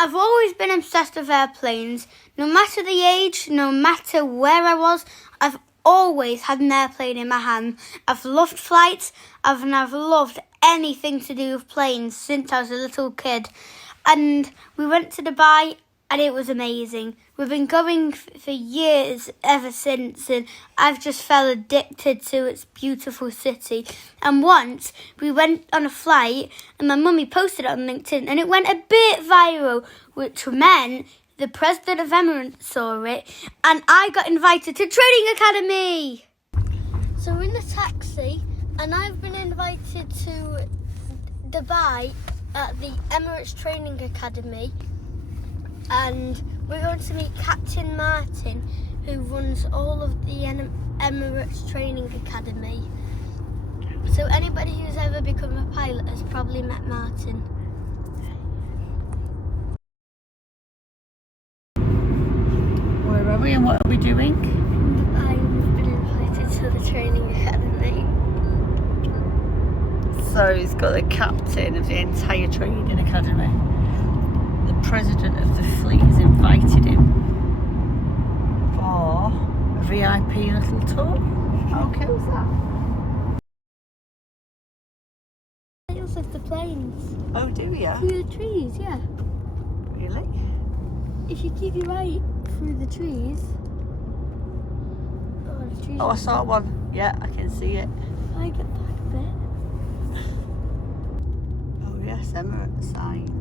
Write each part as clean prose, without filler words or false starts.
I've always been obsessed with airplanes. No matter the age, no matter where I was, I've always had an airplane in my hand. I've loved flights, I've loved anything to do with planes since I was a little kid. And we went to Dubai and it was amazing. We've been going for years ever since, and I've just fell addicted to its beautiful city. And once we went on a flight and my mummy posted it on LinkedIn and it went a bit viral, which meant the president of Emirates saw it and I got invited to Training Academy. So we're in the taxi and I've been invited to Dubai at the Emirates Training Academy. And we're going to meet Captain Martin, who runs all of the Emirates Training Academy. So anybody who's ever become a pilot has probably met Martin. Where are we and what are we doing? In Dubai, we've been invited to the Training Academy. So he's got the captain of the entire training academy. The president of the fleet has invited him for a VIP little tour. How cool is that? It looks like the planes. Oh, do you? Through the trees, yeah. Really? If you keep your eye through the trees. Oh, the trees. Oh, I saw one. Yeah, I can see it. I get back a bit. Oh yes, Emirates signs.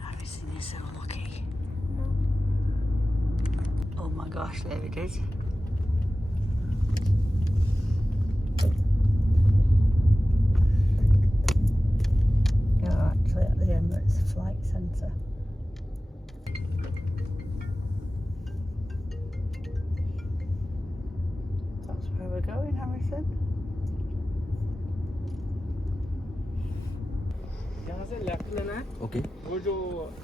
Harrison, you're so lucky. Oh my gosh, there it is. You're actually at the Emirates Flight Centre. That's where we're going, Harrison. यहाँ से left लेना है। Okay वो जो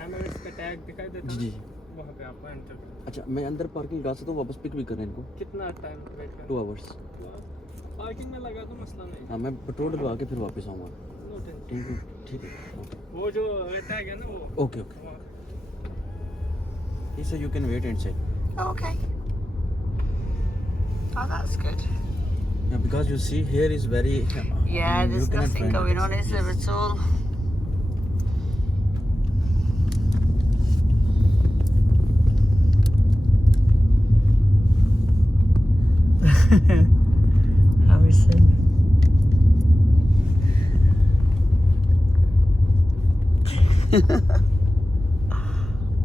Emirates का tag दिखाई देता है जी वहाँ पे आपको एंटर करना है। अच्छा मैं अंदर पार्किंग लगा सकता हूँ वापस पिक भी कर रहे हैं इनको कितना टाइम वेट करना 2 आवर्स पार्किंग में लगा तो मसला नहीं। हाँ मैं पेट्रोल डलवा के फिर वापस आऊँगा नो टेंशन। ठीक है ओके वो जो टैग है ना वो okay he said you can wait inside. Oh, okay. Oh, that's good. Yeah, because you see here is very Yeah, there's you cannot nothing find going it. on, is there at all? Harrison.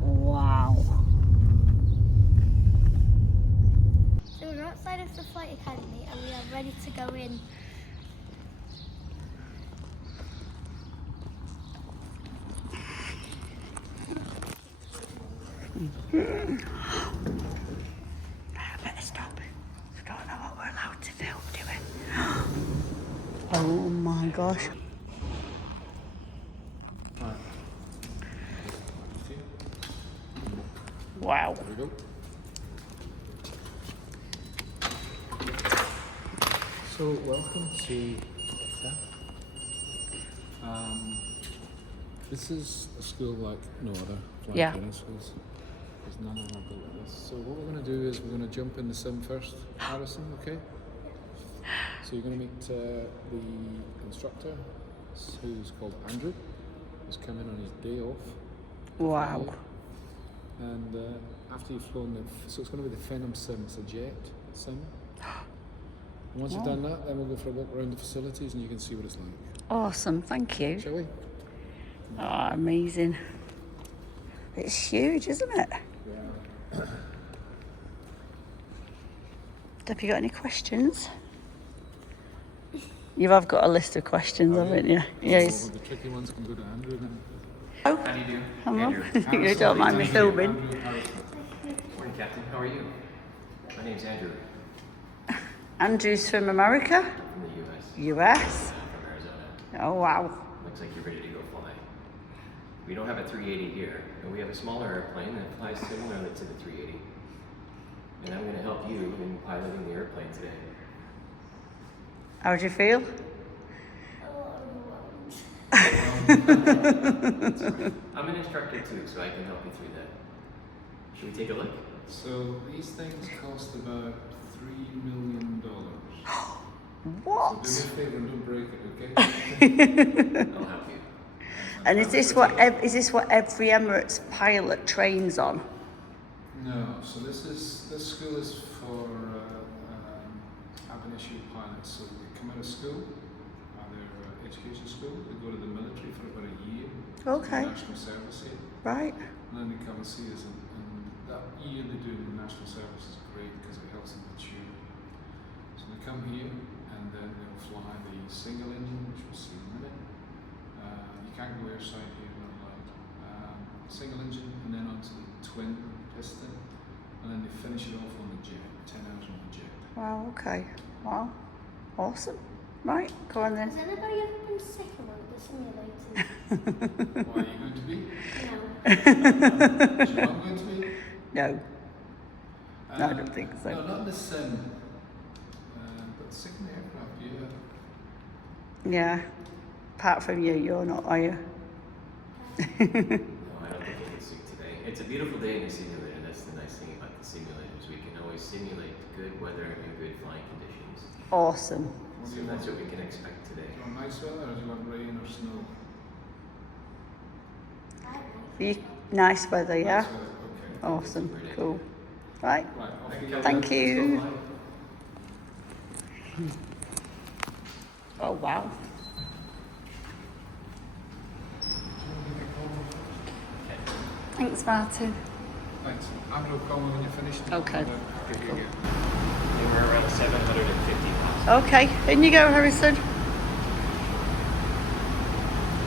Wow. So we're outside of the flight academy and we are ready to go in. I better stop. I don't know what we're allowed to film, do we? Oh my gosh. Wow. There we go. So welcome to this is a school like no other flying Yeah. training schools. There's none of them are built like this. So what we're going to do is we're going to jump in the sim first, Harrison, okay? So you're going to meet the instructor, who's called Andrew, who's coming on his day off. Wow. And after you've flown so it's going to be the Phenom sim, it's a jet sim. And once you've done that, then we'll go for a walk around the facilities and you can see what it's like. Awesome, thank you. Shall we? Oh, amazing. It's huge, isn't it? Yeah. Have you got any questions? You have got a list of questions, haven't you? Yes. So the tricky ones can go to Andrew then. Oh, How do you do? hello. Andrew. You don't mind me filming. Morning, Captain. How are you? My name's Andrew Andrew's from America? from the U.S. US? From Arizona. Oh, wow. Looks like you're ready to go fly. We don't have a 380 here, but we have a smaller airplane that flies similarly to the 380. And I'm going to help you in piloting the airplane today. How do you feel? I'm an instructor too, so I can help you through that. Should we take a look? So these things cost about $3 million. What? So do me a favour and don't break it, okay? I'll help you. And is this what every Emirates pilot trains on? No. So this school is for ab initio pilots. So they come out of school, their education school. They go to the military for about a year. Okay. National service here. Right. And then they come and see us, and that year they do in the national service is great because it helps them mature. So they come here, and then they'll fly the single engine, which we'll see in a minute. You can't go airside here, not allowed. Single engine, and then onto the twin piston, and then they finish it off on the jet. 10 hours on the jet. Wow. Okay. Wow. Awesome. Right. Go on then. Has anybody ever been sick on one of the simulators? Why are you going to be? No. Is your mum going to be? No. No, I don't think so. No, not in the sim. But sick in the aircraft, yeah. Yeah. Apart from you, you're not, are you? No, I don't think you'll get sick today. It's a beautiful day in the simulator. That's the nice thing about the simulators. We can always simulate good weather and good flying conditions. Awesome. What do So you that's want? what we can expect today. Do you want nice weather or do you want rain or snow? Nice weather, yeah? Nice weather, okay. Awesome. Cool. Right. Right, off you go. Thank Let's go you. fly. Oh, wow. Thanks, Martin. Thanks. I'm going to call me when you're finished. Okay. Give you a gift. They were around 750 pounds. Okay, in you go, Harrison.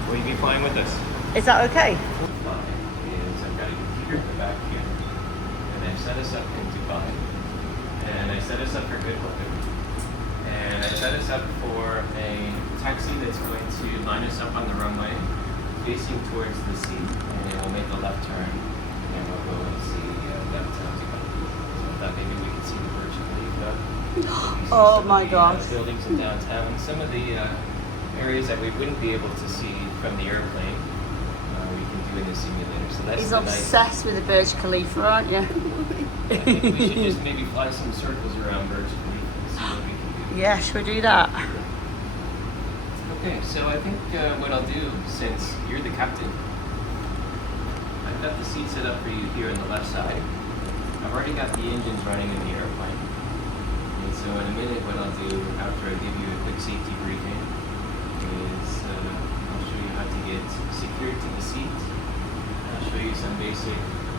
Will you be flying with us? Is that okay? Is I've got a computer in the back here, and I've set us up in Dubai, and I set us up for good weather, and I set us up for a taxi that's going to line us up on the runway, facing towards the sea, and then we'll make a left turn, and we'll go and see downtown Dubai. So I thought maybe we could see the Burj Khalifa. maybe see Oh some my of the, gosh. buildings in downtown, and some of the areas that we wouldn't be able to see from the airplane. We can do in the simulator. So that's He's the nice. obsessed with the Burj Khalifa, aren't you? I think we should just maybe fly some circles around Burj Khalifa and see what we can do. Yeah, should we do that? Okay, so I think what I'll do, since you're the captain, I've got the seat set up for you here on the left side. I've already got the engines running in the airplane. And so in a minute, what I'll do after I give you a quick safety briefing is I'll show you how to get secured to the seat. I'll show you some basic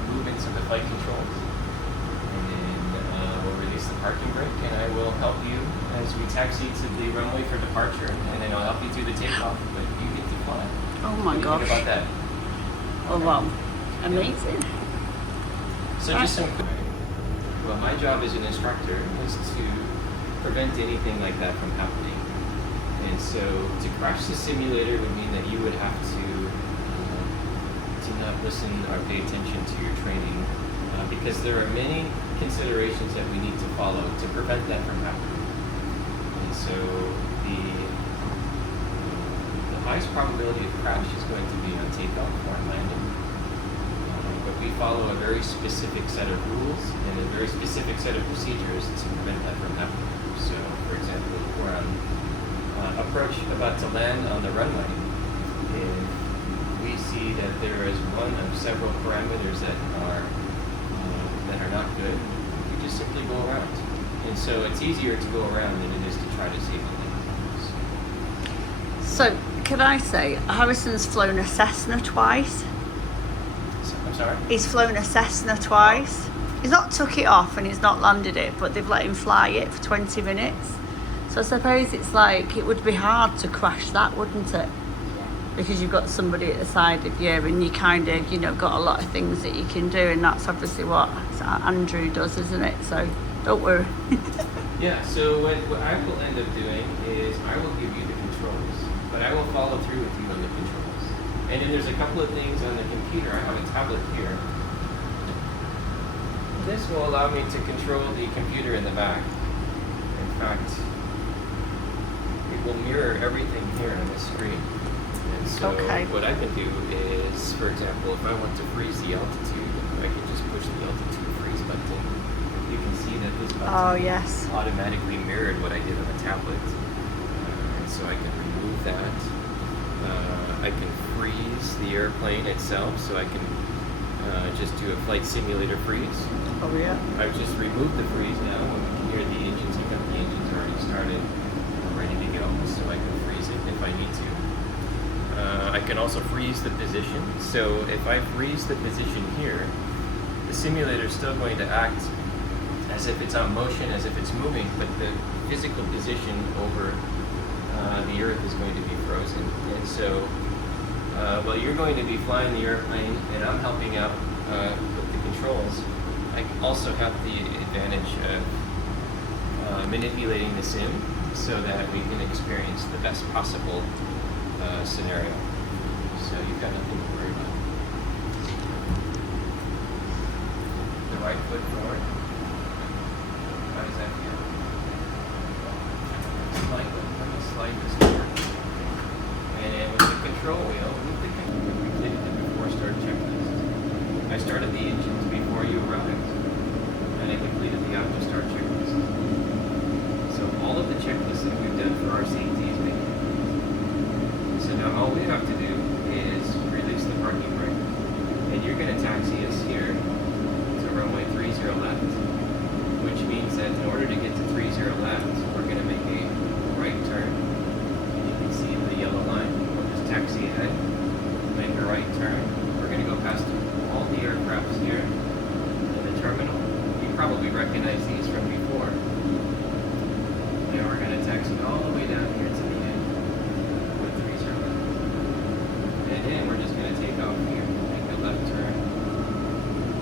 movements of the flight controls. And then we'll release the parking brake, and I will help you as we taxi to the runway for departure, and then I'll help you through the takeoff, but you get to fly. Oh my What do you gosh. think about that? Oh wow. Amazing. So just some quick. Well, my job as an instructor is to prevent anything like that from happening. And so to crash the simulator would mean that you would have to not listen or pay attention to your training, because there are many considerations that we need to follow to prevent that from happening. And so the highest probability of crash is going to be on takeoff or on landing. But we follow a very specific set of rules and a very specific set of procedures to prevent that from happening. So, for example, if we're on approach about to land on the runway, and we see that there is one of several parameters that are not good, we just simply go around. And so it's easier to go around than it is to try to save the lane. So, can I say, Harrison's flown a Cessna twice. I'm sorry? He's flown a Cessna twice. He's not took it off and he's not landed it, but they've let him fly it for 20 minutes. So I suppose it's like, it would be hard to crash that, wouldn't it? Because you've got somebody at the side of you and you kind of, got a lot of things that you can do, and that's obviously what Andrew does, isn't it? So don't worry. Yeah, so what I will end up doing is I will give you the controls, but I will follow through with you on the controls. And then there's a couple of things on the computer. I have a tablet here. This will allow me to control the computer in the back. In fact, it will mirror everything here on the screen. And So Okay. what I can do is, for example, if I want to freeze the altitude, I can just push the altitude freeze button. You can see that this button Oh, yes. automatically mirrored what I did on the tablet. And so I can remove that. I can freeze the airplane itself, so I can just do a flight simulator freeze. Oh, yeah. I've just removed the freeze now, and we can hear the engines. You've got the engines already started, ready to go, so I can freeze it if I need to. I can also freeze the position. So if I freeze the position here, the simulator is still going to act as if it's on motion, as if it's moving, but the physical position over the Earth is going to be frozen. And so while you're going to be flying the airplane and I'm helping out with the controls, I also have the advantage of manipulating the sim so that we can experience the best possible scenario. So you've got nothing to worry about. The right foot forward. How does that feel? Let me slide this forward. And with the control wheel, we completed the before start checklist. I started the engines before you arrived, and I completed the after start checklist. So all of the checklists that we've done for our CTs make it. So now all we have to do is release the parking brake. And you're going to taxi us here to runway 30 left, which means that in order to get to 30 left, we're going to make a right turn. You can see the yellow line. We'll just taxi ahead, make a right turn. We're going to go past all the aircrafts here in the terminal. You probably recognize these from before. And we're going to taxi all the way down here to the end with 30 left. And then we're just going to take off here, make a left turn,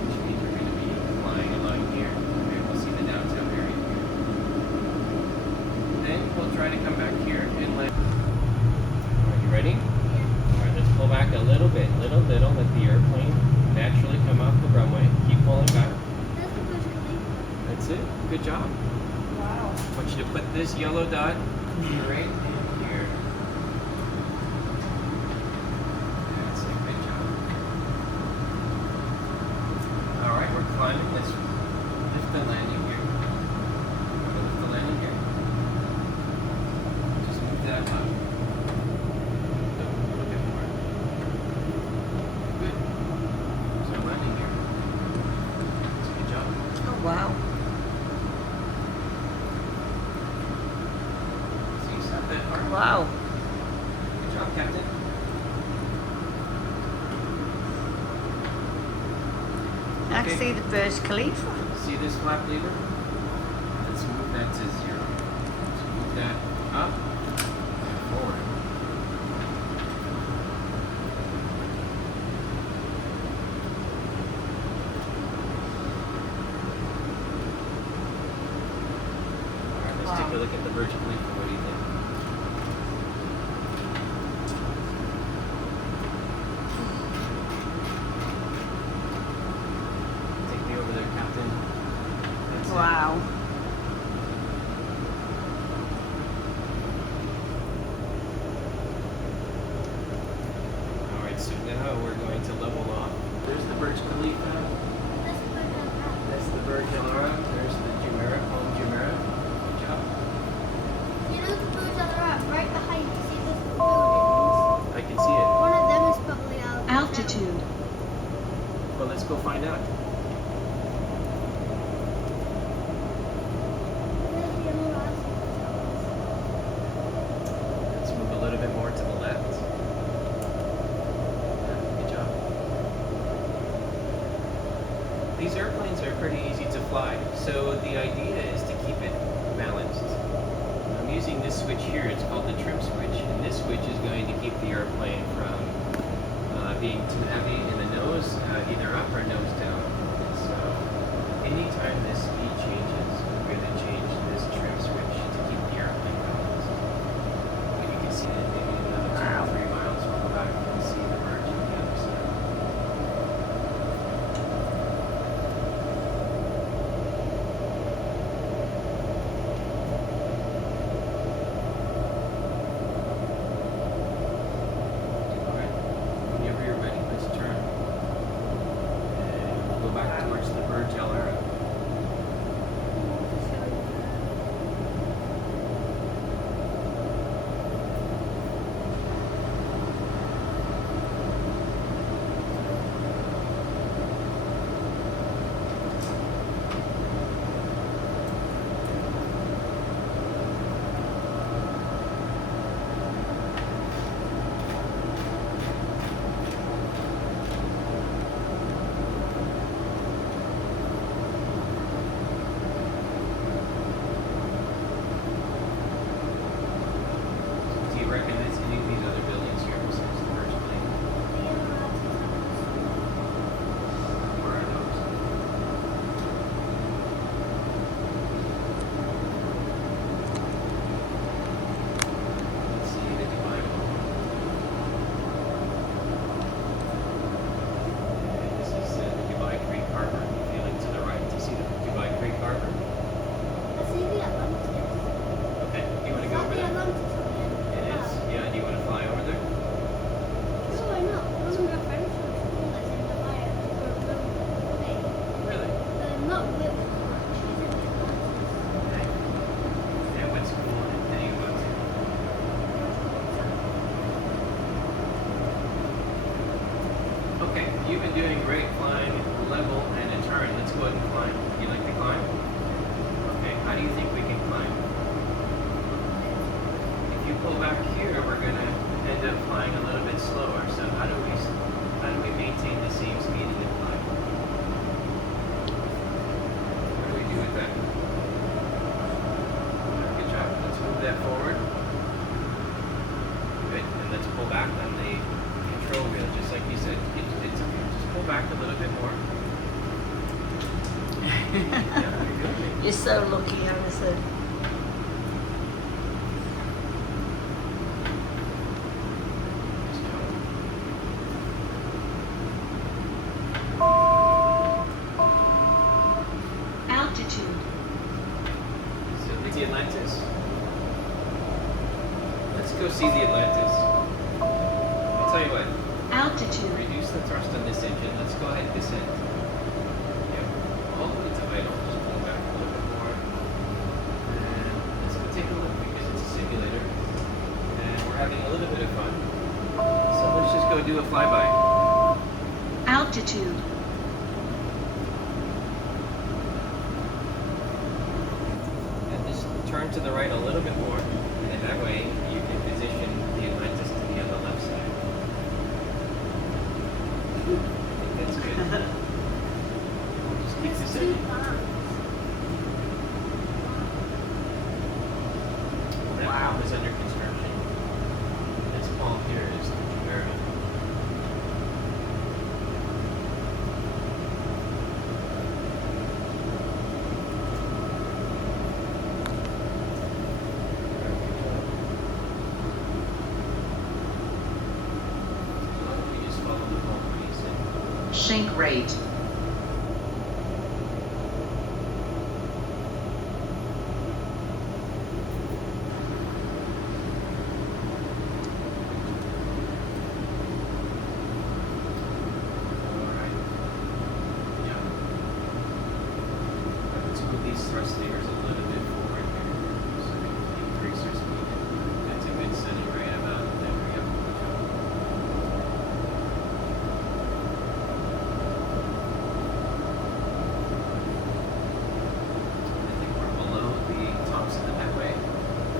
which means we're going to be flying along here. And we'll see the downtown area here. Then we'll try to come back here and land. Are you ready? Yeah. Alright, let's pull back a little bit, little, let the airplane naturally come off the runway. Keep pulling back. That's it. Good job. Wow. I want you to put this yellow dot right in here. That's it. Good job. Alright, we're climbing. Let's lift the landing gear. Lift the landing gear. Just move that up. A little bit more. Good. So landing gear. That's a good job. Oh, wow. So you set that hard. Wow. Good job, Captain. I can see the Burj Khalifa. See this flap lever? Let's move that to 0. Let's move that up and forward. Alright, let's take a look at the Burj Khalifa. What do you think? Take me over there, Captain. That's it. Wow. Alright, so now we're going to level off. There's the Burj Khalifa. That's the Burj Al Arab. There's the Jumeirah, Home Jumeirah. Good job. You know the Burj Al Arab right behind you. See those buildings? I can see it. One of them is probably Altitude. Well, let's go find out. Let's move a little bit more to the left. Good job. These airplanes are pretty easy to fly, so the idea is to keep it balanced. I'm using this switch here, it's called the trim switch, and this switch is going to keep the airplane from being too heavy in the nose, either up or nose down. So anytime this speed changes, we're going to change this trim switch to keep the airplane balanced. And you can see that maybe another 2 or 3 miles we'll go back and see the merge on the other side. You've been doing great flying level and a turn. Let's go ahead and climb. You like to climb? Okay, how do you think we can climb? If you pull back here, we're gonna end up flying a little bit slower. So how do we maintain the same speed in the climb? What do we do with that? Good job. Let's move that forward. Good. And let's pull back on the control wheel, just like you said. It's okay. Just pull back a little bit more. Yeah, you're good. You're so lucky, Harrison. Altitude. So the Atlantis. Let's go see the Atlantis. I'll tell you what. Altitude. Reduce the thrust on this engine. Let's go ahead and descend. Yep. All the way to idle. Just pull back a little bit more. And let's go take a look because it's a simulator. And we're having a little bit of fun. So let's just go do a flyby. Altitude. And just turn to the right a little bit more. And that way you can position the Atlantis to be on the left side. I think that's good. Just keep descending. That pump is under construction. This pump here is Tyrell. We just follow the pump when you said. Sink rate. Alright. Yeah. Let's move these thrust levers a little bit forward here so we can increase our speed. That's a good setting right about there. We go. I think we're below the tops of the headway.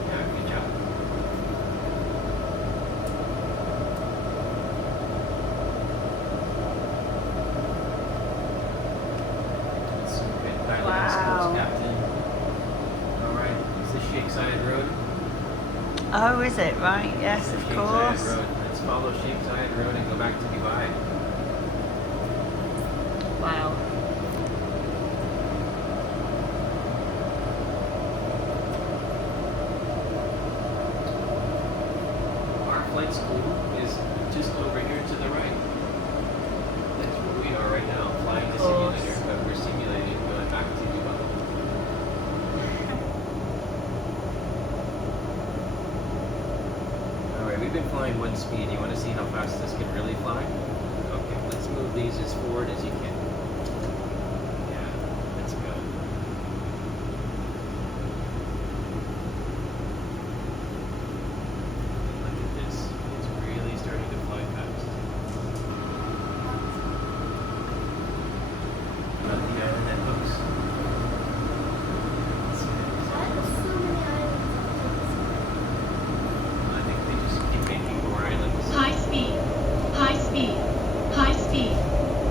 Yeah, good job. So good piloting skills, Wow. Captain. Alright, is this Sheikh Zayed Road? Oh, is it? Right, yes, This is of Sheikh course. Zayed Road. Let's follow Sheikh Zayed Road and go back to Dubai. Wow. Our flight school is just over here to the right. That's where we are right now, flying the Course. simulator, but we're simulating going back to Dubai. Alright, we've been flying one speed. You want to see how fast this can really fly? Okay, let's move these as forward as you can. Yeah, let's go. Look at this. It's really starting to fly fast. About the island that hooks. I think they just keep making more islands. High speed. High speed. High speed.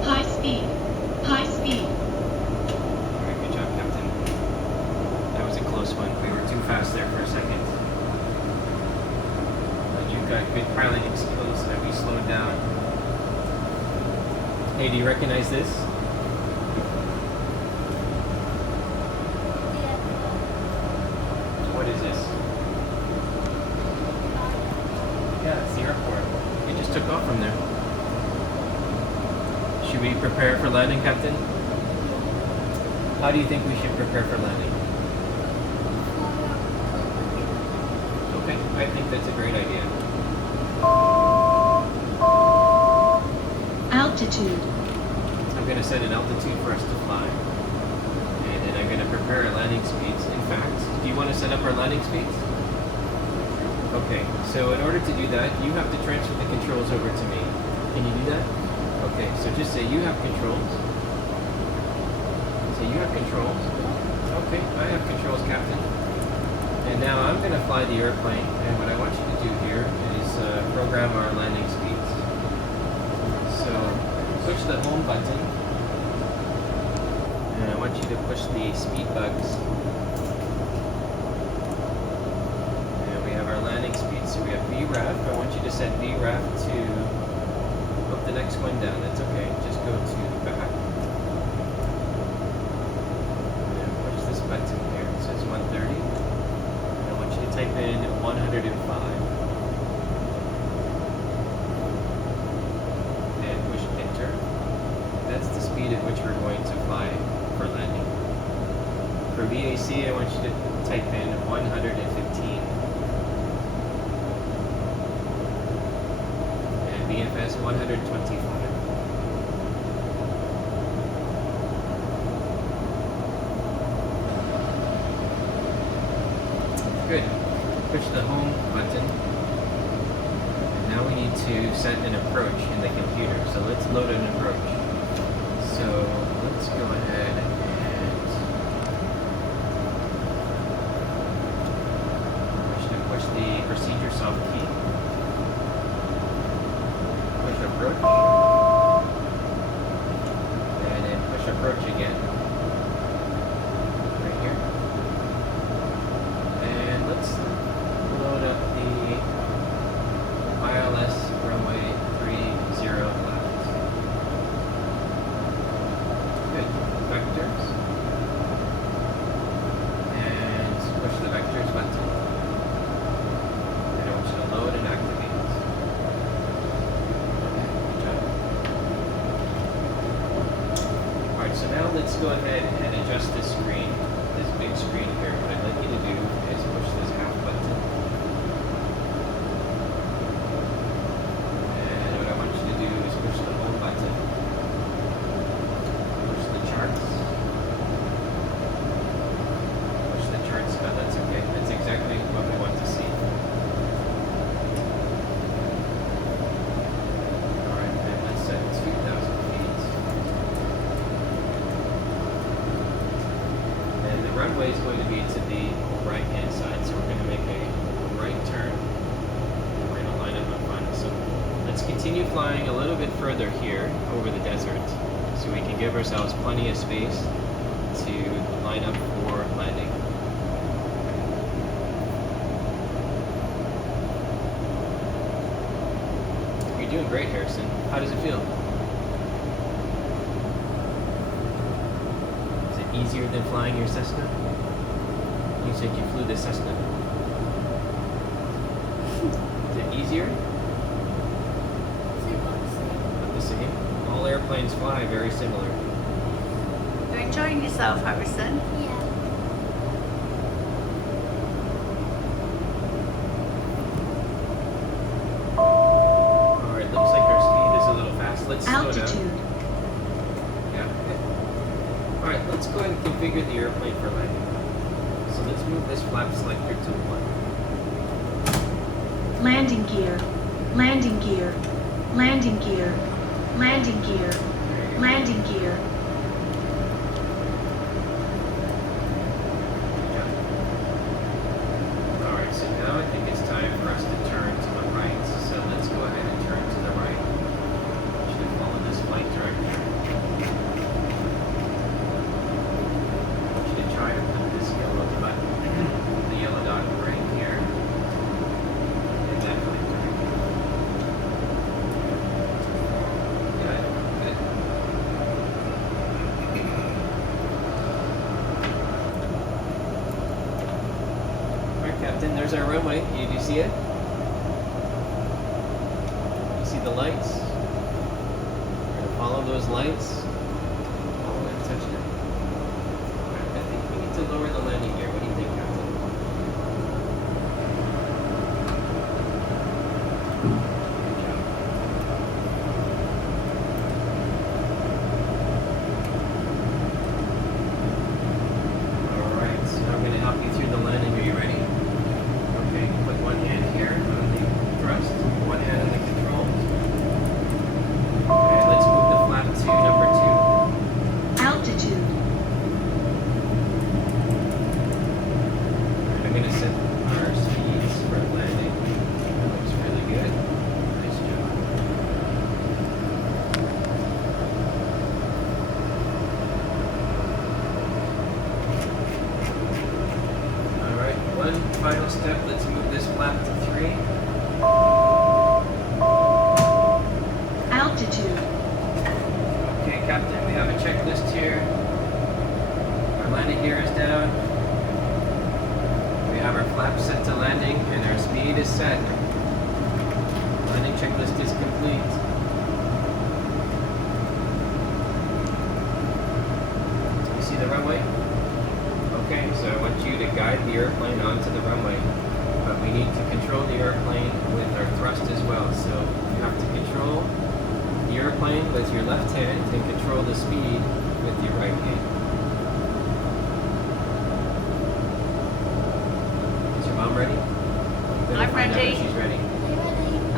High speed. High speed. Alright, good job, Captain. That was a close one. We were too fast there for a second. But you've got good piloting skills that we slowed down. Hey, do you recognize this? What is this? Yeah, it's the airport. We just took off from there. Should we prepare for landing, Captain? How do you think we should prepare for landing? Okay, I think that's a great idea. Altitude. I'm going to set an altitude for us to fly. And then I'm going to prepare our landing speeds. In fact, do you want to set up our landing speeds? Okay, so in order to do that, you have to transfer the controls over to me. Can you do that? Okay, so just say you have controls. Say you have controls. Okay, I have controls, Captain. And now I'm going to fly the airplane, and what I want you to do here is program our landing speeds. So push the home button, and I want you to push the speed bugs. And we have our landing speed. So we have VRAF. I want you to set VRAF to, oh, the next one down. That's okay. Just go to back. And push this button here. It says 130. I want you to type in 105. And push enter. That's the speed at which we're going to fly for landing. For VAC, I want you to type in 115. And VFS 125. Good. Push the home button. And now we need to set an approach in the computer. So let's load an approach. So let's go ahead and push the procedure soft key. Push approach. And then push approach again. Right here. And let's load up the ILS runway 30 left. Good. Vectors. And push the vectors button. And I want you to load and activate. Okay, good job. Alright, so now let's go ahead and adjust this screen, this big screen here. What I'd like you to do is push this half button. And what I want you to do is push the home button. Push the charts. Push the charts. No, that's okay. That's exactly what we want to see. Alright, and let's set 2,000 feet. And the runway is going to be to the right-hand side, so we're going to make a right turn. And we're going to line up on final. So let's continue flying a little bit further here over the desert, so we can give ourselves plenty of space to line up for landing. You're doing great, Harrison. How does it feel? Is it easier than flying your Cessna? You said you flew the Cessna. Is it easier? Not the same? All airplanes fly very similar. You're enjoying yourself, Harrison? Yeah. Alright, looks like our speed is a little fast. Let's slow down. Altitude. Yeah, okay. Alright, let's go ahead and configure the airplane for landing. So let's move this flap selector to 1. Landing gear. Landing gear. Landing gear. Landing gear. Landing gear. Alright, so now I think it's time for us to turn to the right. So let's go ahead and turn to the right. We should follow this flight direction. I want you to try to put this yellow button, the yellow dot right here. And that flight direction. Good, good. Alright, Captain, there's our runway. Do you see it? You see the lights? We're gonna follow those lights. Oh, we're gonna touch it. Alright, I think we need to lower the landing gear. What do you think, Captain? Good job. Alright, so now I'm gonna help you through the landing. Are you ready? Okay, put one hand here on the thrust, one hand on the controls. Okay, let's move set. Landing checklist is complete. You see the runway? Okay, so I want you to guide the airplane onto the runway. But we need to control the airplane with our thrust as well. So you have to control the airplane with your left hand and control the speed with your right hand. Is your mom ready? You better I'm find out ready. if she's ready.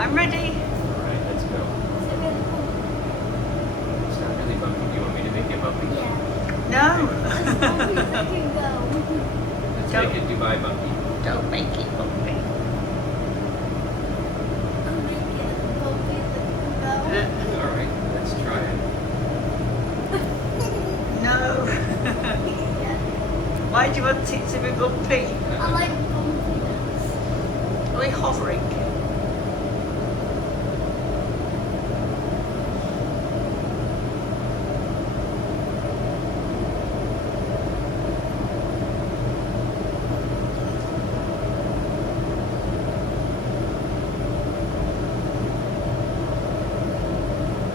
I'm ready. Alright, let's go. It's not really bumpy. Do you want me to make it bumpy? No. Let's make it Dubai bumpy. Don't make it bumpy. Alright, let's try it. No. Why do you want it to be bumpy? I like bumpiness. Are we hovering?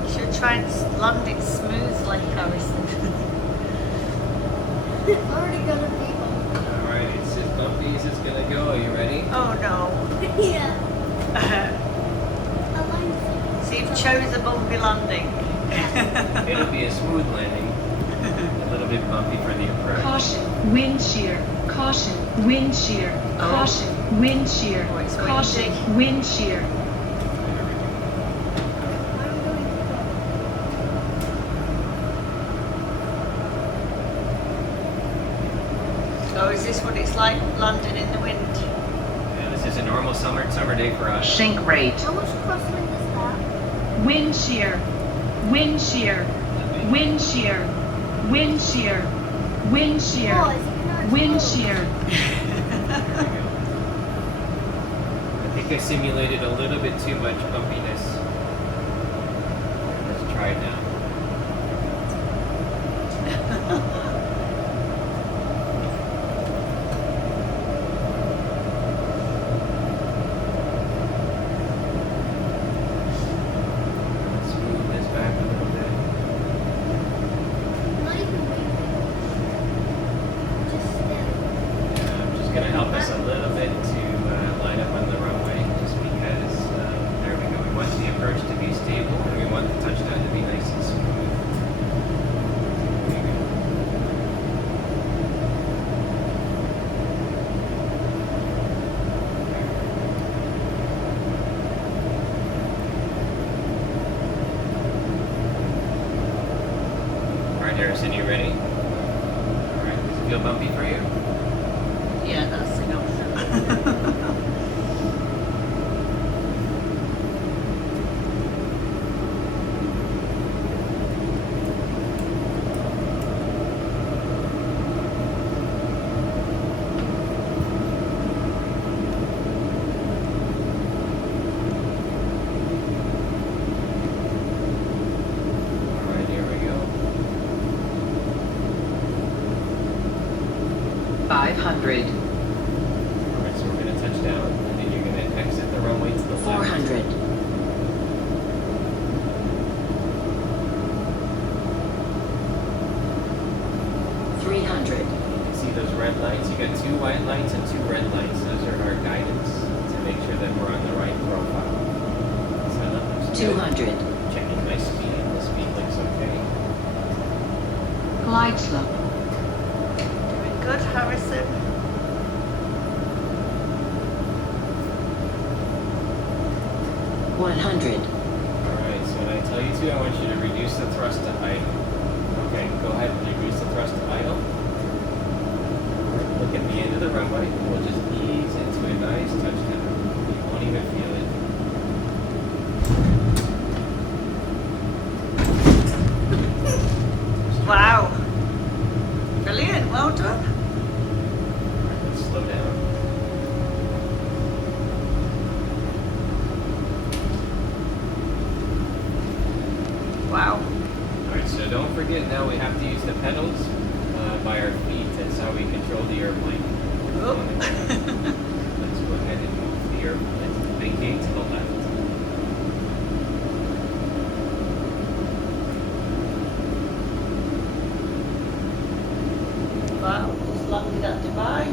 Should try and land it smoothly, Harrison. It's already gonna be bumpy. Alright, it's as bumpy as it's gonna go. Are you ready? Oh no. Yeah. I like So you've chose a bumpy landing. It'll be a smooth landing. A little bit bumpy for the approach. Caution, wind shear. Caution, wind shear. Oh. Caution, wind shear. Oh, it's Caution, windy. wind shear. Oh, is this what it's like landing in the wind? Yeah, this is a normal summer day for us. Sink rate. How much crosswind is that? Wind shear. Wind shear. Wind shear. Wind shear. Wind shear. Oh, is it gonna Wind explode? shear. There we go. I think I simulated a little bit too much bumpiness. Let's try it now. Let's move this back a little bit. Not even moving. Just still. I'm just going to help us a little bit to line up on the runway, just because, there we go. We want the approach to be stable, and we want the touchdown to be nice and smooth. There we go. All right, Harrison, you ready? All right, does it feel bumpy for you? Yeah, that's enough. All right, here we go. 500. Alright, so we're gonna touch down, and then you're gonna exit the runway to the left. 400. 300. See those red lights? You got 2 white lights and 2 red lights. Those are our guidance to make sure that we're on the right profile. So that looks good. 200. Checking my speed. The speed looks okay. Glide slope. Doing good, Harrison. 100. Alright, so when I tell you to, I want you to reduce the thrust to idle. Okay, go ahead and reduce the thrust to idle. Look at the end of the runway. We'll just ease into a nice touchdown. You won't even feel it. Wow. Brilliant, well done. Alright, let's slow down. Wow. Alright, so don't forget now we have to use the pedals by our feet. That's how we control the airplane. Oh. Let's go ahead and move the airplane. gate to the left. Wow, just landed at Dubai.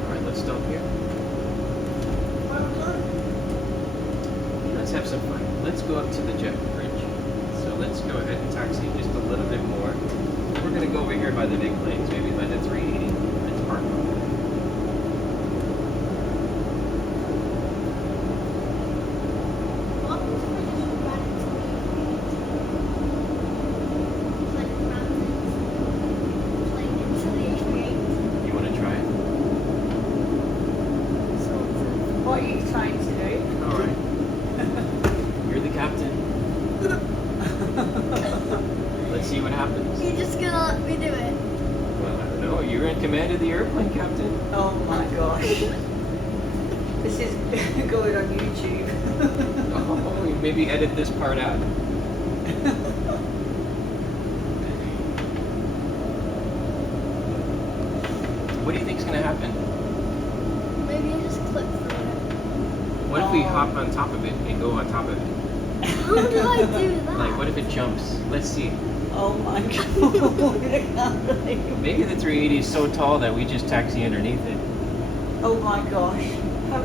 Alright, let's stop here. Let's have some fun. Let's go up to the jet bridge. So let's go ahead and taxi just a little bit more. We're gonna go over here by the big planes, maybe by the 380. Let's park over there. You wanna try it? What are you trying to do? Alright. You're the captain. Let's see what happens. You're just gonna let me do it. Well, I don't know. You're in command of the airplane, Captain. Oh my gosh. This is going on YouTube. Oh, maybe edit this part out. What do you think's gonna happen? Maybe you just clip through it. What if we hop on top of it and go on top of it? How do I do that? Like, what if it jumps? Let's see. Oh my god. I can't believe it. Maybe the 380 is so tall that we just taxi underneath it. Oh my gosh. Or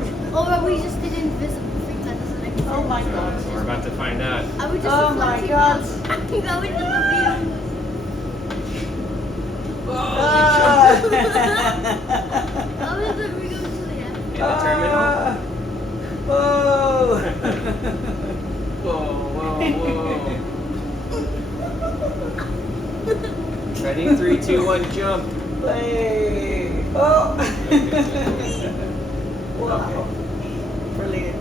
we just did invisible things that doesn't exist. Oh my god. We're about to find out. I would just Oh my god. I can go into the field. Oh, How is it we go to the end? in the terminal? Whoa. Whoa, whoa, whoa. Ready? 3, 2, 1, jump. Play. Oh. Wow. Brilliant.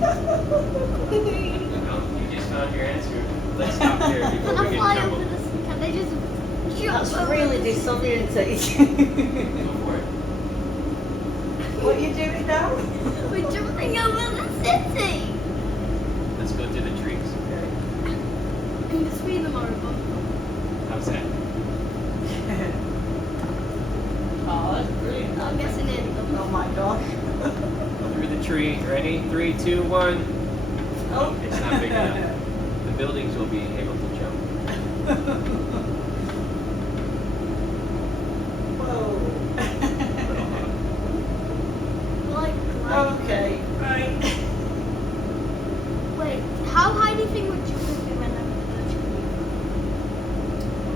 Well, you just found your answer. Let's stop there Can before I we get in fly trouble. over this? Can they just jump That's over really this? disorientating. Go for it. What are you doing now? We're jumping over the city. Let's go through the trees. In between them or above them. How's that? Oh, that's brilliant. I'm guessing in them. Oh my gosh. Through the tree. Ready? 3, 2, 1. Oh. It's not big enough. The buildings will be able to jump. Whoa. Like, gliding. Okay, right. Wait, how high do you think would you be when I'm in the tree?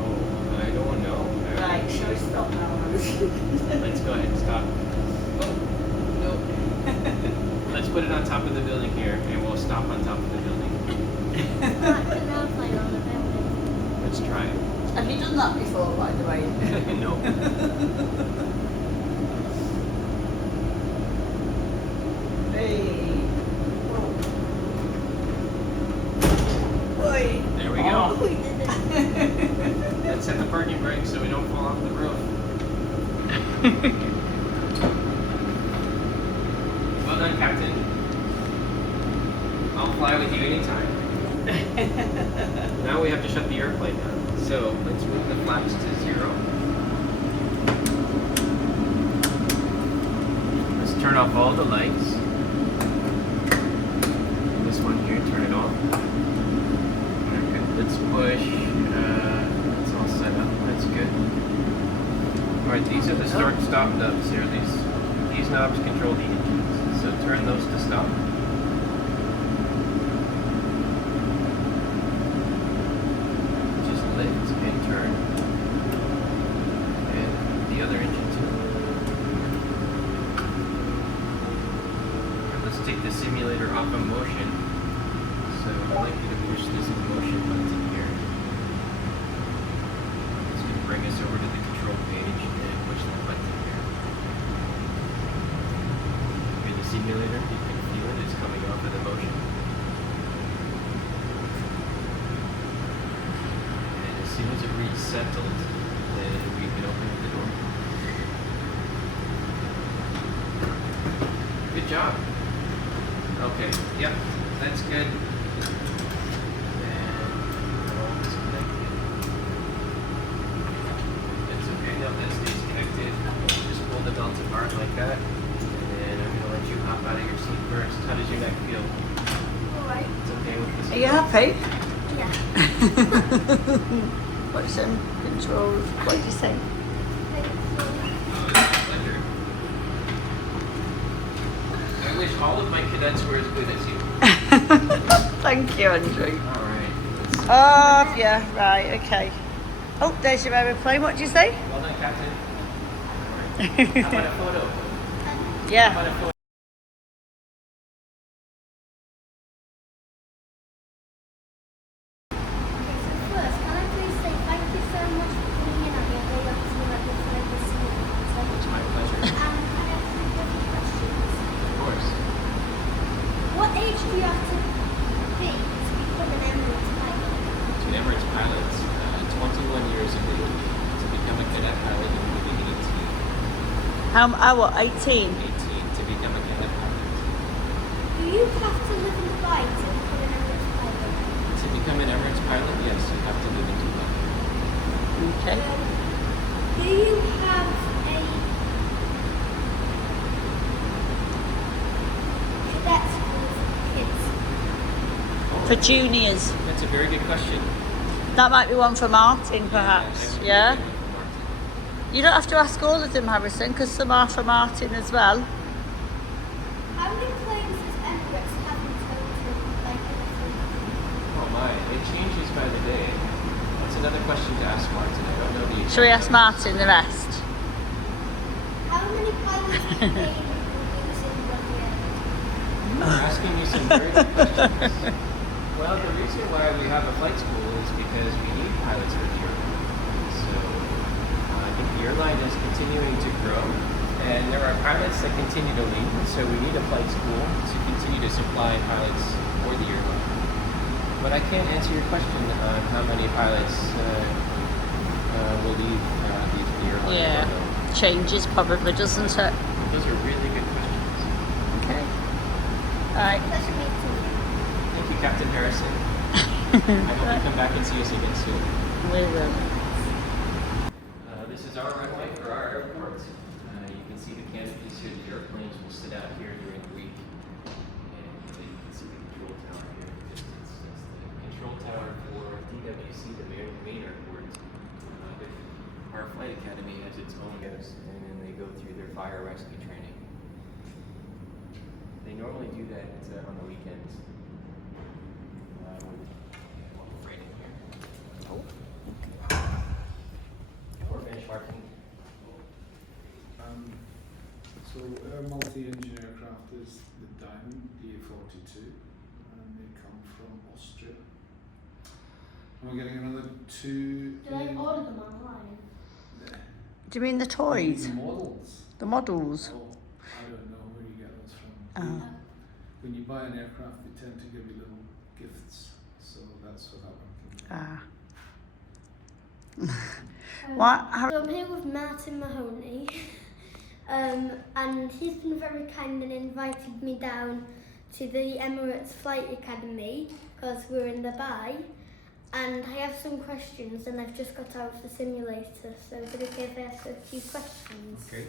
Oh, I don't know. Right, shall we stop now? Let's go ahead and stop. Oh, no. Let's put it on top of the building here, and we'll stop on top of the building. Like an airplane on the building. Let's try it. Have you done that before, by the way? No. Hey. Oi. There we go. We did it. Let's hit the parking brake so we don't fall off the roof. Well done, Captain. I'll fly with you anytime. Now we have to shut the airplane down. So let's move the flaps to 0. Let's turn off all the lights. This one here, turn it off. Okay, let's push. It's all set up. That's good. Alright, these are the start-stop knobs here. These knobs control the engines. So turn those to stop. Just lift and turn. And the other engine too. And let's take the simulator off of motion. So I'd like you to push this motion button here. It's going to bring us over to the control page and push that button here. In the simulator, you can feel it, it's coming off of the motion. And as soon as it resettles, then we can open the door. Good job. Okay, yep, that's good. And all disconnected. That's okay, no, that stays connected. Just pull the belt apart like that. And I'm gonna let you hop out of your seat first. How does your neck feel? Alright. It's okay with this? Are you happy? Yeah. What's some controls? What did you say? Pleasure. I wish all of my cadets were as good as you. Thank you, Andrew. All right. Oh, yeah, right, okay. Oh, there's your aeroplane. What did you say? Well done, Captain. All right. How about a photo? How Yeah. about a photo? First, can I please say thank you so much for coming in on your day off to let me play this simulator? It's my pleasure. I have three different questions. Of course. What age do you have to be to become an Emirates pilot? To Emirates pilots, 21 years of age. To become a cadet pilot, you need to be 18. What, 18? 18 to become a cadet pilot. Do you have to live in Dubai to become an Emirates pilot? To become an Emirates pilot, yes, you have to live in Dubai. Okay. Do you have a cadet school for kids? For juniors. That's a very good question. That might be one for Martin, perhaps. Yeah? You don't have to ask all of them, Harrison, because some are for Martin as well. How many planes does Emirates have in total? Like in a fleet? Oh my, it changes by the day. That's another question to ask Martin. I don't know the exact Shall we ask Martin the rest? How many pilots do you think will use in 1 year? You're asking me some very good questions. Well, the reason why we have a flight school is because we need pilots for the airline. So I think the airline is continuing to grow, and there are pilots that continue to leave. So we need a flight school to continue to supply pilots for the airline. But I can't answer your question on how many pilots will leave the airline. Yeah. Changes probably, doesn't it? Those are really good questions. Okay. Right. Pleasure meeting you. Thank you, Captain Harrison. I hope you come back and see us again soon. We will. This is our runway for our airport. You can see the canopies here. The airplanes will sit out here during the week. And you can see the control tower here in the distance. That's the control tower for DWC, the main airport. Our flight academy has its own guys, and then they go through their fire rescue training. They normally do that on the weekends. Right in here. For benchmarking. So our multi-engine aircraft is the Diamond, the A42, and they come from Austria. And we're getting another two. Do I order them online? Do you mean the toys? The models. The models? Oh, I don't know where you get those from. Oh. When you buy an aircraft, they tend to give you little gifts, so that's what that one can do. What? So I'm here with Martin Mahoney, and he's been very kind and invited me down to the Emirates Flight Academy because we're in Dubai, and I have some questions, and I've just got out of the simulator, so is it okay if I ask a few questions? Okay.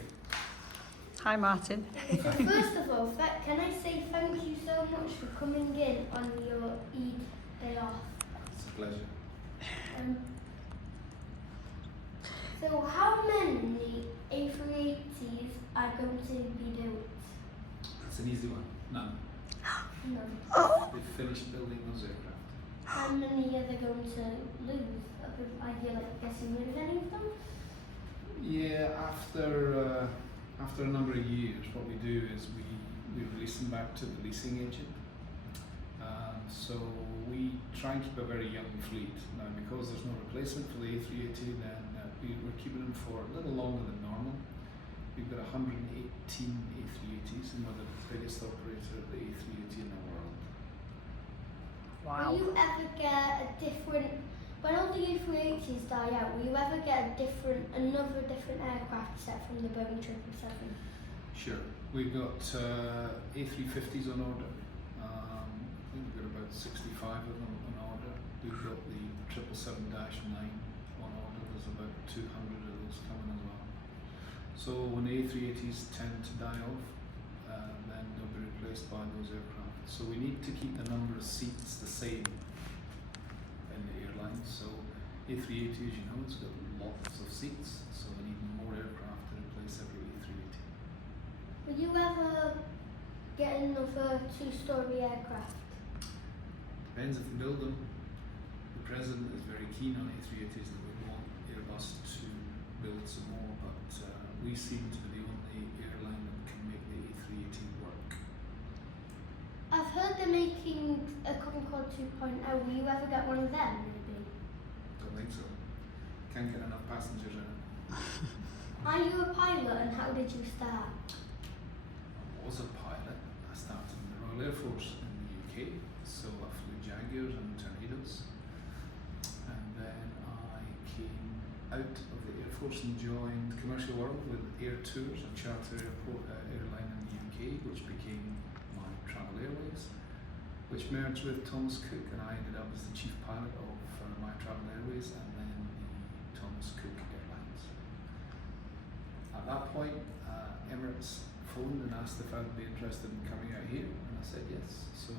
Hi, Martin. Okay, so first of all, can I say thank you so much for coming in on your Eid day off? It's a pleasure. So how many A380s are going to be built? It's an easy one. None. No. They've finished building those aircraft. How many are they going to lose? Are you guessing lose any of them? Yeah, after a number of years, what we do is we release them back to the leasing agent. So we try and keep a very young fleet. Now, because there's no replacement for the A380, then we're keeping them for a little longer than normal. We've got 118 A380s, and we're the biggest operator of the A380 in the world. Wow. Will you ever get a different, when all the A380s die out, will you ever get another different aircraft set from the Boeing 777? Sure. We've got A350s on order. about 65 of them on order. We've got the 777-9 on order. There's about 200 of those coming as well. So when the A380s tend to die off, then they'll be replaced by those aircraft. So we need to keep the number of seats the same in the airlines. So A380, as you know, it's got lots of seats, so we need more aircraft to replace every A380. Will you ever get another two-storey aircraft? Depends if we build them. The President is very keen on A380s that we want Airbus to build some more, but we seem to be the only airline that can make the A380 work. I've heard they're making a Concorde 2.0. Will you ever get one of them, maybe? Don't think so. Can't get enough passengers in it. Are you a pilot, and how did you start? I was a pilot. I started in the Royal Air Force in the UK, so I flew Jaguars and Tornadoes. And then I came out of the Air Force and joined Commercial World with Air Tours, a charter airline in the UK, which became my Travel Airways, which merged with Thomas Cook, and I ended up as the chief pilot of my Travel Airways and then the Thomas Cook Airlines. At that point, Emirates phoned and asked if I would be interested in coming out here, and I said yes. So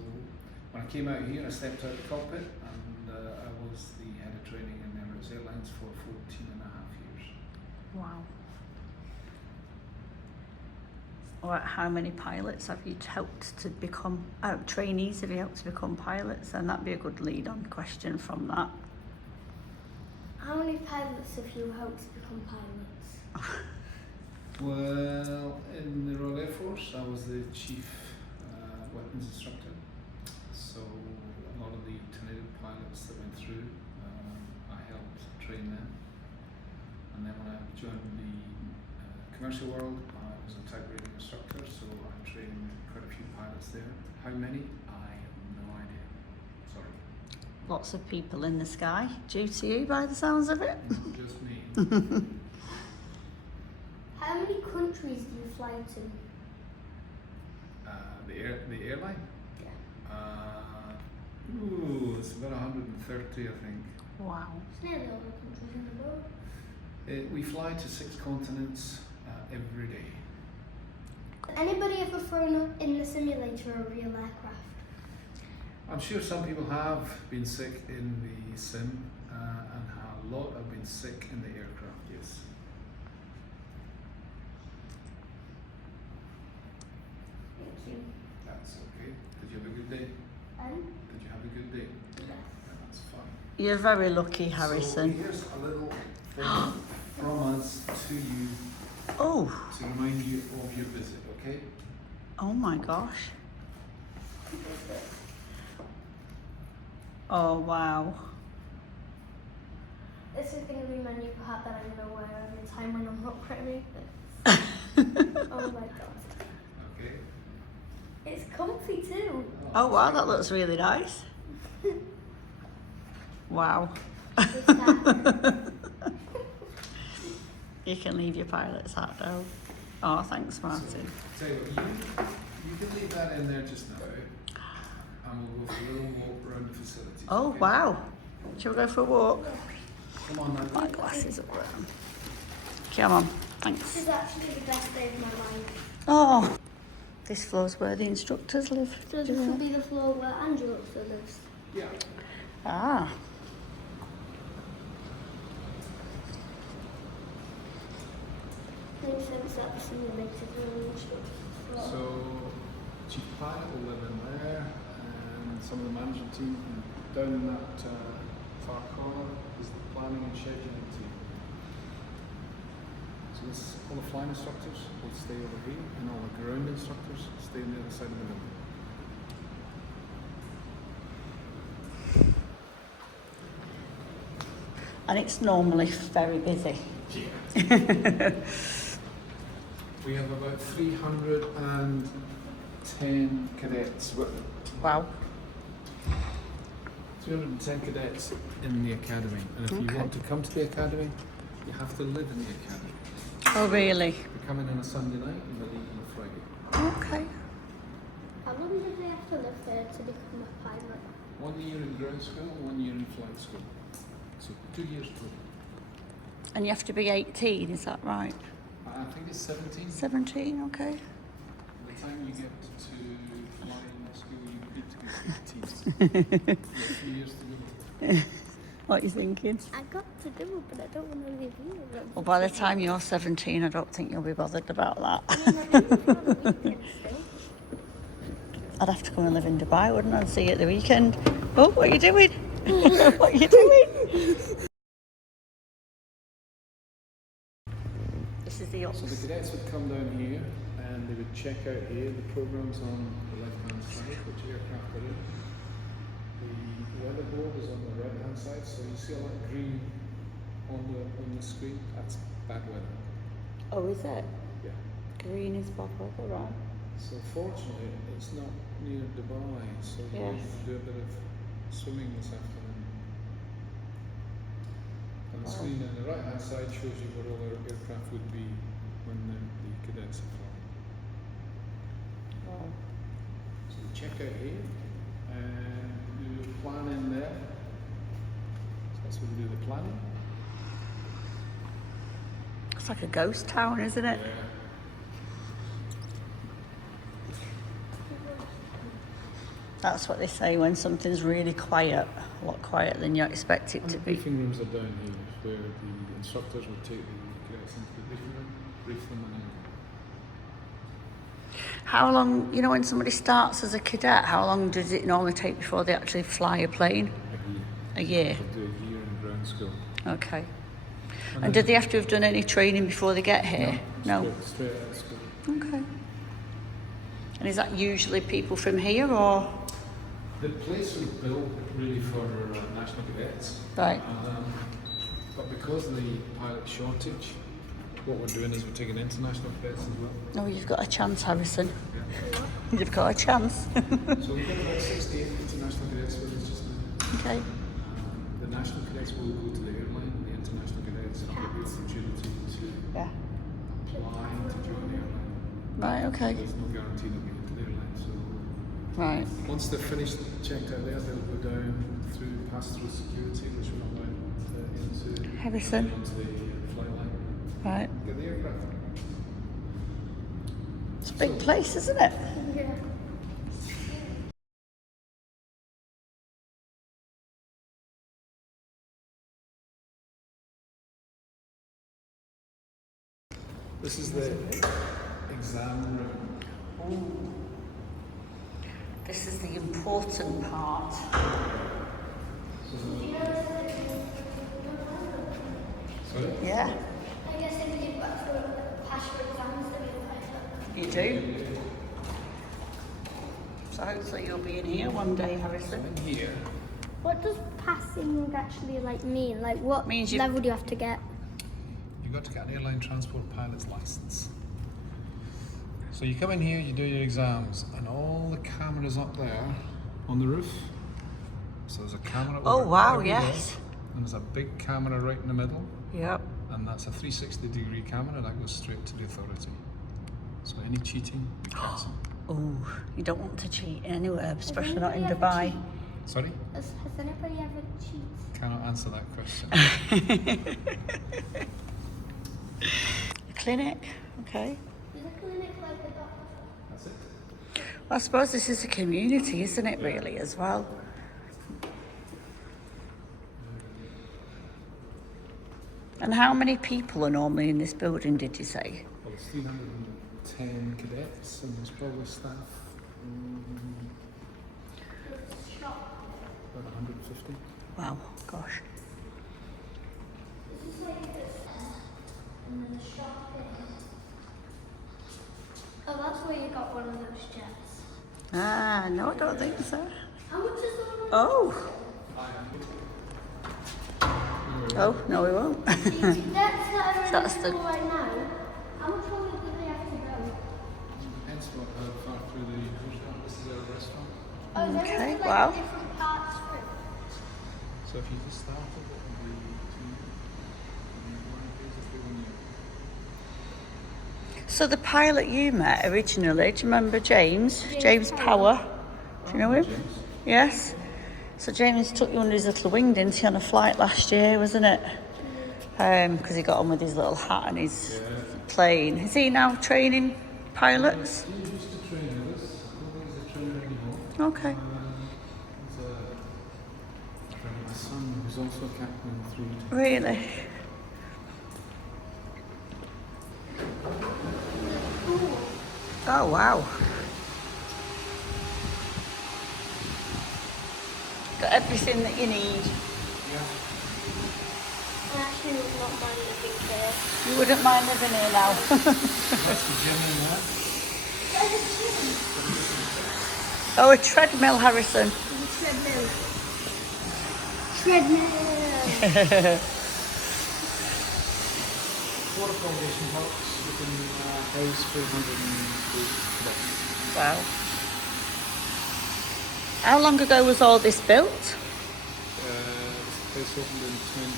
when I came out here, I stepped out of the cockpit, and I was the head of training in Emirates Airlines for 14 and a half years. Wow. Or how many pilots have you helped to become, trainees have you helped to become pilots? And that'd be a good lead-on question from that. How many pilots have you helped to become pilots? Well, in the Royal Air Force, I was the chief weapons instructor. So a lot of the Tornado pilots that went through, I helped train them. And then when I joined the commercial world, I was a type rating instructor, so I trained quite a few pilots there. How many? I have no idea. Sorry. Lots of people in the sky, due to you by the sounds of it. Not just me. How many countries do you fly to? The airline? Yeah. It's about 130, I think. Wow. It's nearly all the countries in the world. We fly to 6 continents every day. Anybody ever flown up in the simulator or a real aircraft? I'm sure some people have been sick in the sim, and a lot have been sick in the aircraft, yes. Thank you. That's okay. Did you have a good day? Did you have a good day? Yes. Yeah, that's fine. You're very lucky, Harrison. So here's a little thing from us to you Oh, to remind you of your visit, okay? oh my gosh. Oh wow. This is going to be my new hat that I'm going to wear every time when I'm not pregnant. Oh my god. Okay. It's comfy too. Oh wow, that looks really nice. Wow. It's that. You can leave your pilot's hat though. Oh, thanks, Martin. Tell you what, you can leave that in there just now, and we'll go for a little walk around the facilities. Oh okay? wow. Shall we go for a walk? Come on now. My glasses up there. Come on, This thanks. is actually the best day of my life. Oh, this floor's where the instructors live. So this will be the floor where Angela also lives. Yeah. Ah. Makes sense that the simulator will instruct. So, chief pilot will live in there, and some of the management team, and down in that far corner is the planning and scheduling team. So this, all the flying instructors will stay over here, and all the ground instructors stay on the other side of the building. And it's normally very busy. Yeah. We have about 310 cadets. Wow. 310 cadets in the academy, and if you Okay. want to come to the academy, you have to live in the academy. Oh really? You come in on a Sunday night and you leave on a Friday. Okay. How long do they have to live there to become a pilot? 1 year in ground school, 1 year in flight school. So 2 years total. And you have to be 18, is that right? I think it's 17. 17, okay. By the time you get to flying school, you need to be 18. You have a few years to go. What are you thinking? I got to do it, but I don't want to live here. Well, by the time you're 17, I don't think you'll be bothered about that. I'd have to come and live in Dubai, wouldn't I, and see you at the weekend. Oh, what are you doing? What are you doing? This is the So the cadets would come down here and they would check out here. The program's on the left-hand side, which aircraft are in. The weather board is on the right-hand side, so you see a lot of green on the screen. That's bad weather. Oh, is it? Yeah. Green is bad weather, right? So fortunately, it's not near Dubai, so you Yes. need to do a bit of swimming this afternoon. And the screen on the right-hand side shows you where all our aircraft would be when the cadets are flying. Oh. So we check out here and do the plan in there. So that's where we do the planning. It's like a ghost town, isn't it? Yeah. That's what they say when something's really quiet, a lot quieter than you expect it And to the be. briefing rooms are down here, where the instructors would take the cadets into the briefing room, brief them, and then How long, you know, when somebody starts as a cadet, how long does it normally take before they actually fly a plane? a year. A year. They'll do a year in ground school. Okay. And do they have to have done any training before they get here? No. Straight out of school. Okay. And is that usually people from here or? The place was built really for national cadets. Right. But because of the pilot shortage, what we're doing is we're taking international cadets as well. Oh, you've got a chance, Harrison. Yeah. You've got a chance. So we've got about 68 international cadets with us just now. Okay. The national cadets will go to the airline, the international cadets will get the opportunity to Yeah. apply to join the airline. Right, okay. There's no guarantee they'll get into the airline, so Right. once they're finished, checked out there, they'll go down through, pass through security, which will allow into Harrison. onto the flight line, Right. get the aircraft. It's a big place, isn't it? Yeah. This is the exam room. This is the important part. Sorry? Yeah, I guess if you've got to pass your exams, then you do. So hopefully you'll be in here one day, Harrison. In here, What does passing actually like mean? Like what Means you- level do you have to get? you've got to get an airline transport pilot's license. So you come in here, you do your exams, and all the cameras up there on the roof. So there's a camera. Oh, over wow, every yes. door, and there's a big camera right in the middle, Yep. and that's a 360-degree camera that goes straight to the authority. So any cheating, we cancel. Oh, you don't want to cheat anywhere, especially Has not in anybody ever Dubai. cheated? Sorry? Has anybody ever cheated? Cannot answer that question. A clinic, okay. Is a clinic like a doctor? That's it. Well, I suppose this is a community, isn't it, really, as well? And how many people are normally in this building, did you say? Well, there's 310 cadets, and there's probably staff about 150. Wow, gosh. This is like this, and then the shop thing. Oh, that's where you got one of those jets. Ah, no, I don't think so. How much is the one? Oh. Oh, no, we won't. That's not That's the- right now. How much longer do they have to go? Depends how far through the restaurant. This is our restaurant. Oh, is there Okay, like wow. different parts through? So if you just started, it would be 2 years. And one of these is the 1 year. So the pilot you met originally, do you remember James? James Power. Do you know him? Yes. So James took you under his little wing, didn't he, on a flight last year, wasn't it? Because he got on with his little hat and his plane. Is he now training pilots? He used to train with us. I don't think he's a trainer anymore. Okay. My son was also a captain in 3. Really? Oh, wow. Got everything that you need. I actually would not mind living here. You wouldn't mind living here now. That's the gym in there. Oh, a treadmill, Harrison. Treadmill. Treadmill. Four accommodation box within house for 108 bucks. Wow. How long ago was all this built? This place opened in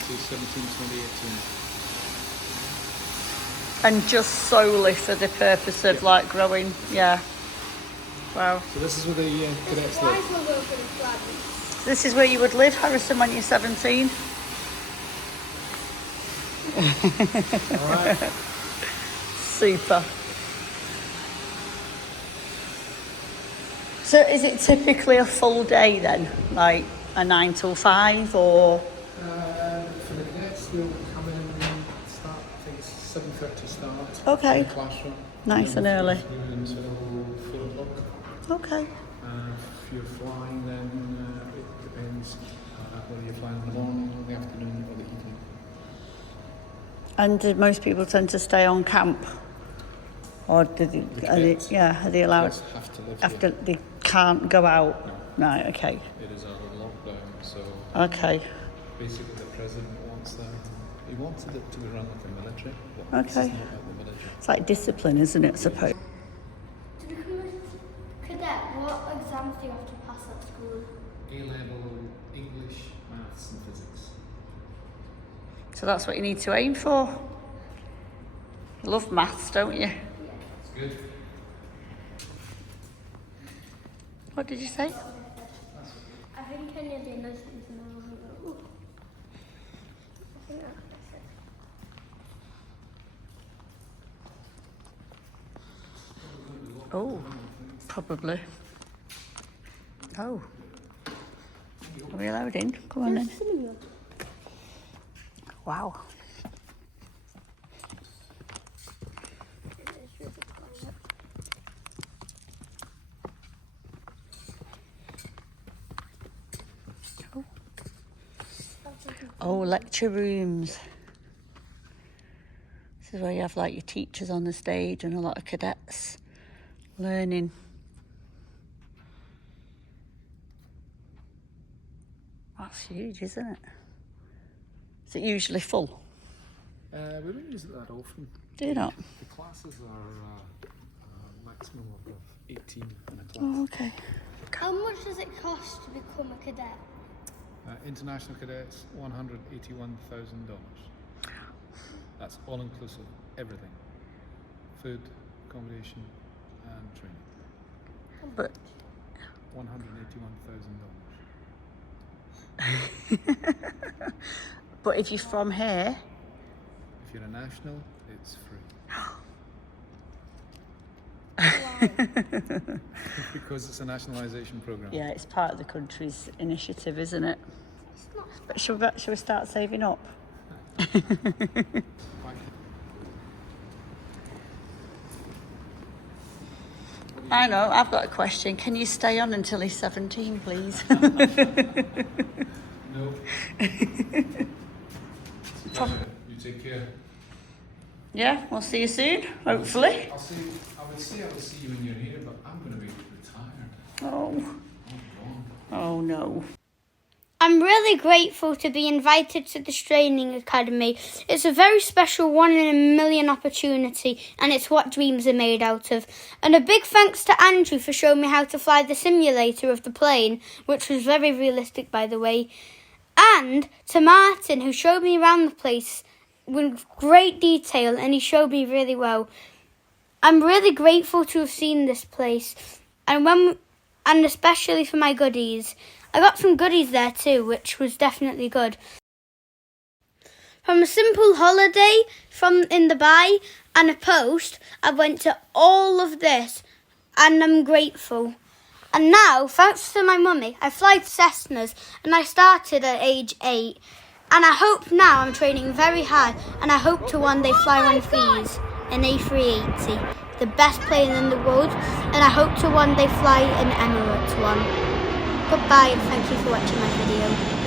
2017, 2018. And just solely for the purpose of like growing, yeah. Wow. So this is where the cadets Why live. is my work in flags? This is where you would live, Harrison, when you're 17? Alright. Super. So is it typically a full day then? Like a 9 till 5 or? For the cadets, they'll come in and start, I think it's 7:30 start. Okay. In the classroom. Nice and early. Until 4 o'clock. Okay. If you're flying, then it depends whether you're flying in the morning, or the afternoon, or the evening. And do most people tend to stay on camp? Or do they, are they allowed? Cadets have to live After here. they can't go out? No. Right, okay. It is a lockdown, so Okay. basically the president wants that. He wanted it to be run like a military, but this is Okay. not like the military. It's like discipline, isn't it, I suppose? To become a cadet, what exams do you have to pass at school? A-level English, maths and physics. So that's what you need to aim for. You love maths, don't you? It's good. What did you say? I think I nearly know something now. Ooh. I think that's it. Oh, probably. Oh. Are we allowed in? Come on then. Wow. Oh, lecture rooms. This is where you have like your teachers on the stage and a lot of cadets learning. That's huge, isn't it? Is it usually full? We don't use it that often. Do you not? The classes are maximum of 18 in a class. Oh, okay. How much does it cost to become a cadet? International cadets, $181,000. That's all inclusive, everything. Food, accommodation and training. But $181,000. but if you're from here, If you're a national, it's free. Because it's a nationalisation programme. yeah, it's part of the country's initiative, isn't it? But shall we start saving up? I know, I've got a question. Can you stay on until he's 17, please? No. You take care. Yeah, we'll see you soon, hopefully. I would say I will see you when you're here, but I'm going to be retired. Oh, Oh, God. oh no. I'm really grateful to be invited to this training academy. It's a very special 1 in a million opportunity, and it's what dreams are made out of. And a big thanks to Andrew for showing me how to fly the simulator of the plane, which was very realistic, by the way. And to Martin, who showed me around the place with great detail, and he showed me really well. I'm really grateful to have seen this place, and especially for my goodies. I got some goodies there too, which was definitely good. From a simple holiday in Dubai and a post, I went to all of this, and I'm grateful. And now, thanks to my mummy, I fly Cessnas, and I started at age 8. And I hope now I'm training very hard, and I hope to one day fly one of these, an A380, the best plane in the world, and I hope to one day fly an Emirates one. Goodbye, and thank you for watching my video.